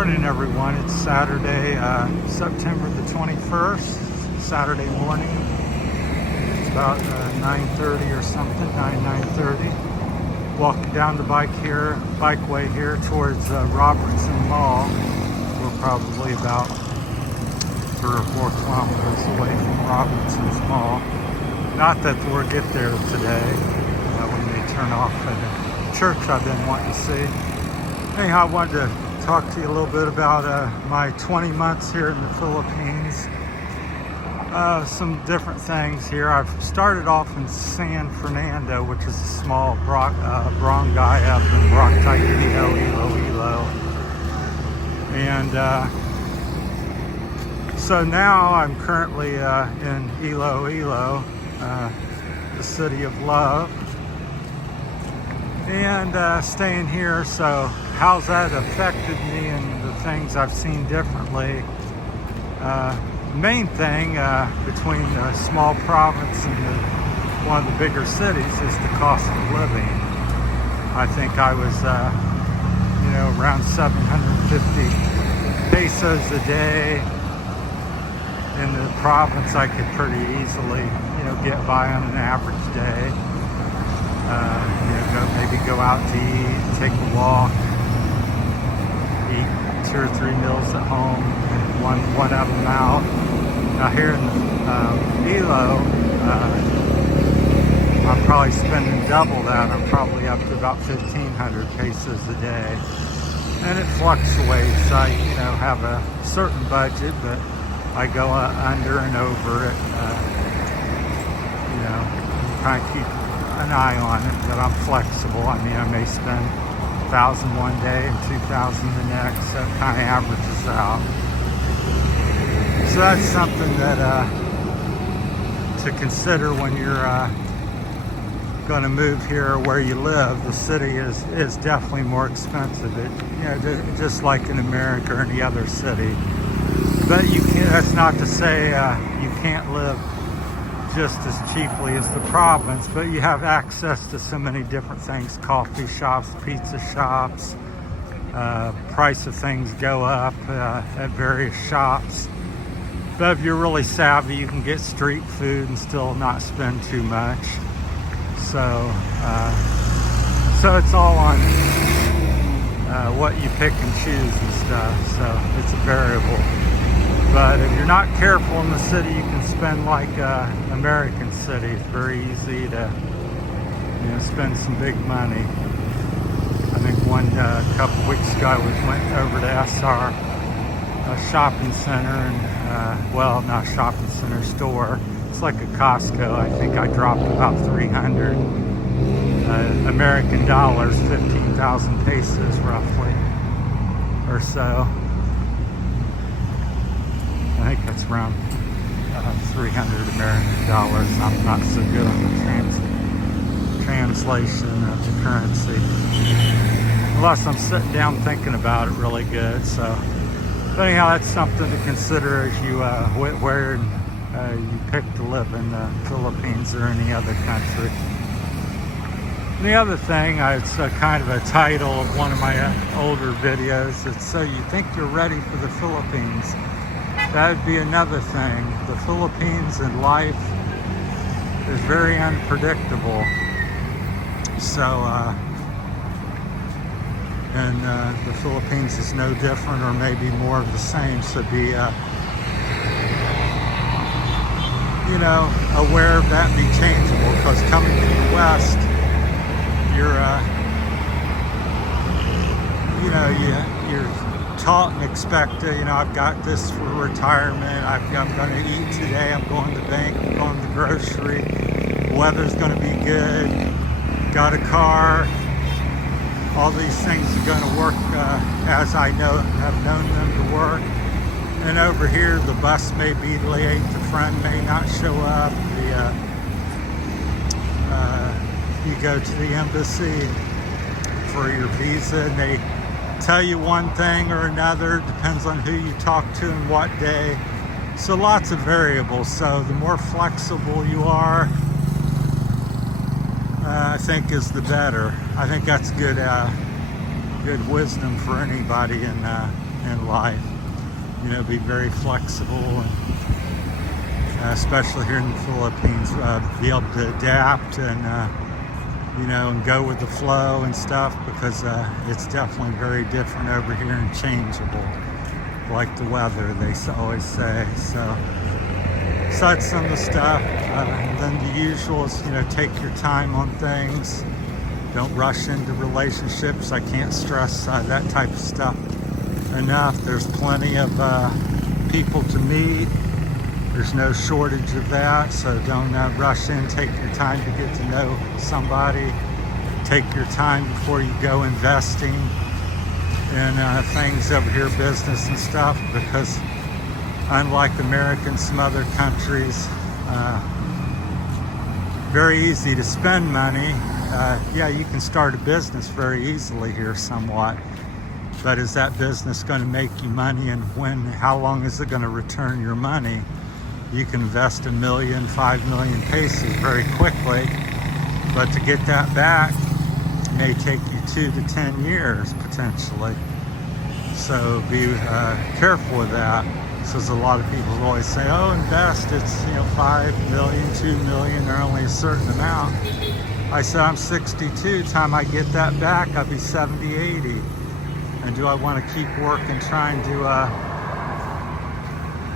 morning, everyone. It's Saturday, September the 21st, Saturday morning. It's about 9:30 or something, 9:30. Walking down the bikeway here towards Robertson Mall. We're probably about 3 or 4 kilometers away from Robertson's Mall. Not that we'll get there today. We may turn off at a church I've been wanting to see. Anyhow, I wanted to talk to you a little bit about my 20 months here in the Philippines. Some different things here. I've started off in San Fernando, which is a small barangay up in Iloilo. And so now I'm currently in Iloilo, the city of love, and staying here. So how's that affected me and the things I've seen differently? Main thing between a small province and one of the bigger cities is the cost of living. I think I was around 750 pesos a day. In the province I could pretty easily get by on an average day. Maybe go out to eat, take a walk, eat 2 or 3 meals at home, one of them out. Now here in Ilo, I'm probably spending double that. I'm probably up to about 1,500 pesos a day, and it fluctuates. I have a certain budget, but I go under and over it. Trying to keep an eye on it, but I'm flexible. I mean, I may spend 1,000 one day and 2,000 the next, so it kind of averages out. So that's something that to consider when you're going to move here where you live. The city is definitely more expensive. Just like in America or any other city. But that's not to say you can't live just as cheaply as the province, but you have access to so many different things: coffee shops, pizza shops. Price of things go up at various shops, but if you're really savvy, you can get street food and still not spend too much. So it's all on what you pick and choose and stuff. So it's a variable. But if you're not careful in the city, you can spend like American city. It's very easy to spend some big money. I think a couple weeks ago I went over to SR shopping center, and not shopping center, store. It's like a Costco. I think I dropped about 300 American dollars, 15,000 pesos roughly or so. I think that's around 300 American dollars. I'm not so good on the translation of the currency, unless I'm sitting down thinking about it really good. So, but anyhow, that's something to consider as you where you pick to live in the Philippines or any other country. And the other thing, it's kind of a title of one of my older videos. It's "So You Think You're Ready for the Philippines?" That would be another thing. The Philippines and life is very unpredictable. So, and the Philippines is no different, or maybe more of the same. So be, aware of that and be changeable. Because coming to the West, you're taught and expected. I've got this for retirement. I'm going to eat today. I'm going to the bank. I'm going to the grocery. Weather's going to be good. Got a car. All these things are going to work as I have known them to work. And over here, the bus may be late. The friend may not show up. You go to the embassy for your visa, and they tell you one thing or another. Depends on who you talk to and what day. So lots of variables. So the more flexible you are, I think is the better. I think that's good good wisdom for anybody in life. You know, be very flexible, and especially here in the Philippines, be able to adapt and you know, and go with the flow and stuff, because it's definitely very different over here and changeable, like the weather, they always say. So that's some of the stuff. Then the usual is, you know, take your time on things. Don't rush into relationships. I can't stress that type of stuff enough. There's plenty of people to meet. There's no shortage of that, so don't rush in. Take your time to get to know somebody. Take your time before you go investing in things over here, business and stuff, because unlike America and some other countries, very easy to spend money. Yeah, you can start a business very easily here somewhat, but is that business going to make you money, and how long is it going to return your money? You can invest $1 million, 5 million pesos very quickly, but to get that back may take you 2 to 10 years potentially. So be careful with that. So there's a lot of people always say, oh, invest, it's, you know, 5 million, 2 million, or only a certain amount. I said, I'm 62, time I get that back, I'll be 70, 80. And do I want to keep working, trying to,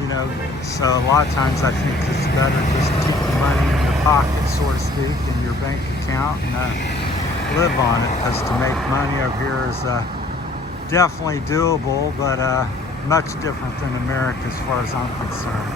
you know, so a lot of times I think it's better just to keep the money in your pocket, so to speak, in your bank account, and live on it, because to make money over here is definitely doable, but much different than America as far as I'm concerned.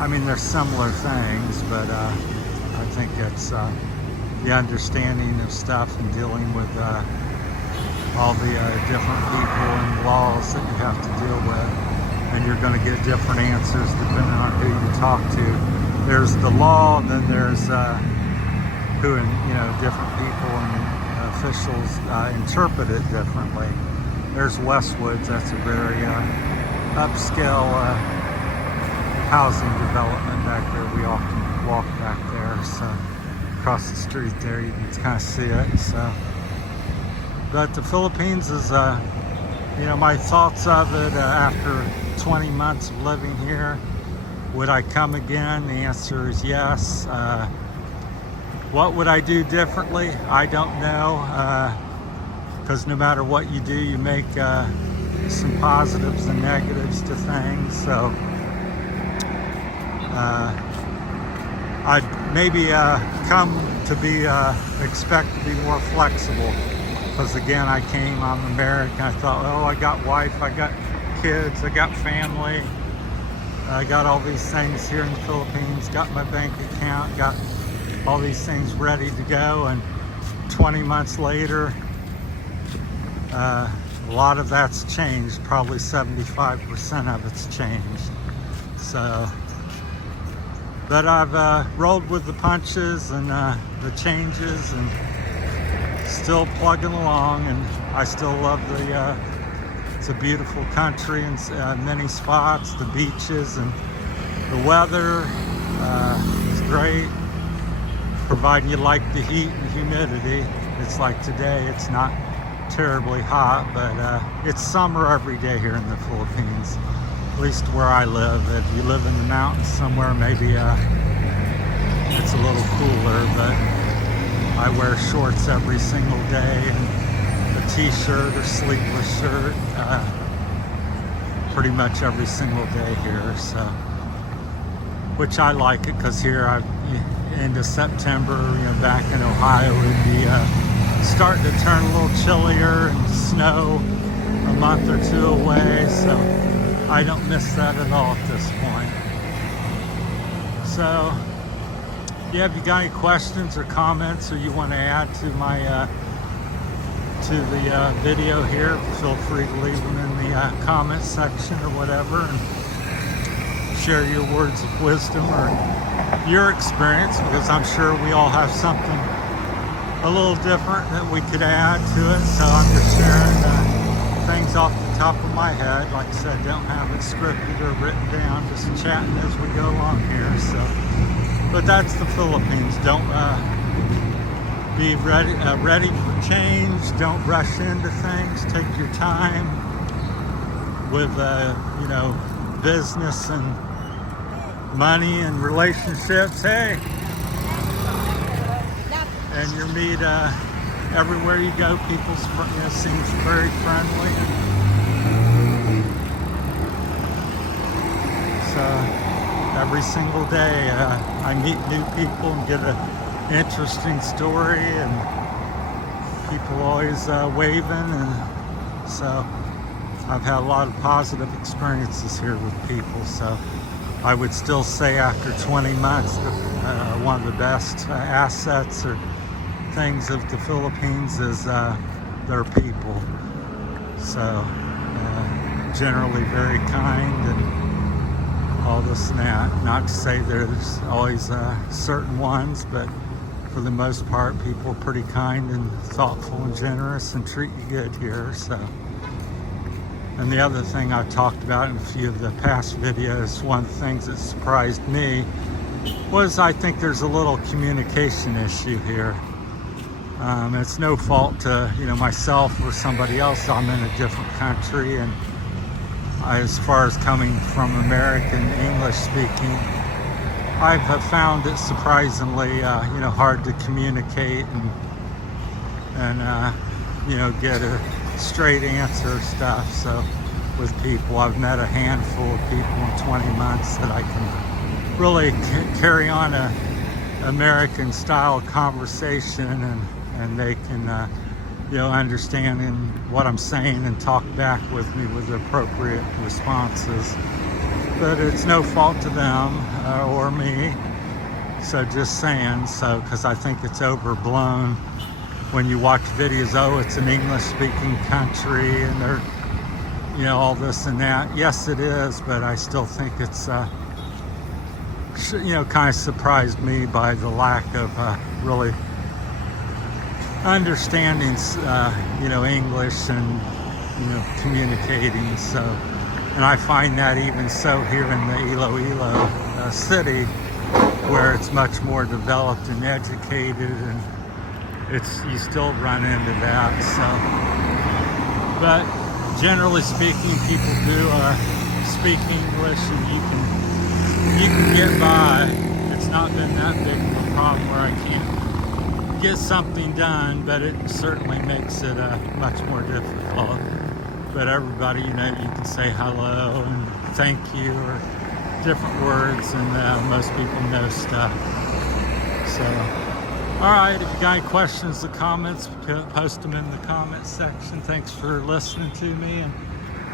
I mean, there's similar things, but I think it's the understanding of stuff and dealing with all the different people and laws that you have to deal with. And you're going to get different answers depending on who you talk to. There's the law, and then there's who, you know, different people and officials interpret it differently. There's Westwoods, that's a very upscale housing development back there. We often walk back there, so across the street there you can kind of see it. So, but the Philippines is, you know, my thoughts of it after 20 months of living here. Would I come again? The answer is yes. What would I do differently? I don't know, because no matter what you do, you make some positives and negatives to things. So I'd maybe come to be expect to be more flexible, because again, I came, I'm American, I thought, oh, I got wife, I got kids, I got family, I got all these things here in the Philippines, got my bank account, got all these things ready to go, and 20 months later, a lot of that's changed. Probably 75% of it's changed. So, but I've rolled with the punches and the changes, and still plugging along, and I still love it's a beautiful country in many spots. The beaches and the weather is great, provided you like the heat and humidity. It's like today, it's not terribly hot, but it's summer every day here in the Philippines, at least where I live. If you live in the mountains somewhere, maybe it's a little cooler, but I wear shorts every single day and a t-shirt or sleeveless shirt pretty much every single day here. So, which I like it, because here into September, you know, back in Ohio, it would be starting to turn a little chillier and snow a month or two away. So I don't miss that at all at this point. So yeah, if you got any questions or comments, or you want to add to my to the video here, feel free to leave them in the comment section or whatever, and share your words of wisdom or your experience, because I'm sure we all have something a little different that we could add to it. So I'm just sharing things off the top of my head. Like I said, don't have it scripted or written down, just chatting as we go along here. So, but that's the Philippines. Don't be ready for change. Don't rush into things. Take your time with, you know, business and money and relationships. Hey, and you meet everywhere you go. People, you know, seems very friendly. So every single day, I meet new people and get an interesting story, and people always waving, and so I've had a lot of positive experiences here with people. So I would still say after 20 months, one of the best assets or things of the Philippines is their people. So generally very kind and all this and that. Not to say there's always certain ones, but for the most part, people are pretty kind and thoughtful and generous and treat you good here. So, and the other thing I've talked about in a few of the past videos, one of the things that surprised me was I think there's a little communication issue here. It's no fault to, you know, myself or somebody else. I'm in a different country, and as far as coming from American English speaking, I've found it surprisingly, you know, hard to communicate and you know, get a straight answer stuff. So with people, I've met a handful of people in 20 months that I can really carry on a American style conversation, and they can, you know, understand what I'm saying and talk back with me with the appropriate responses. But it's no fault to them or me. So just saying, so, because I think it's overblown when you watch videos. Oh, it's an English speaking country and they're, you know, all this and that. Yes, it is, but I still think it's, you know, kind of surprised me by the lack of really understanding, you know, English and, you know, communicating. So, and I find that even so here in the Iloilo city, where it's much more developed and educated, and you still run into that. So, but generally speaking, people do speak English, and you can get by. It's not been that big of a problem where I can't get something done, but it certainly makes it much more difficult. But everybody, you know, you can say hello and thank you or different words, and most people know stuff. So, all right, if you got any questions or comments, post them in the comment section. Thanks for listening to me, and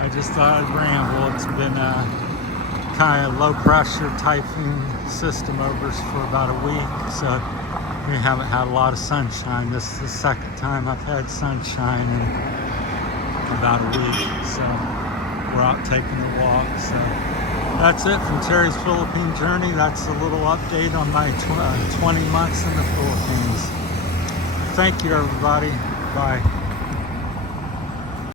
I just thought I'd ramble. It's been a kind of low pressure typhoon system over us for about a week, so we haven't had a lot of sunshine. This is the second time I've had sunshine in about a week, so we're out taking a walk. So that's it from Terry's Philippine Journey. That's a little update on my 20 months in the Philippines. Thank you, everybody. Bye.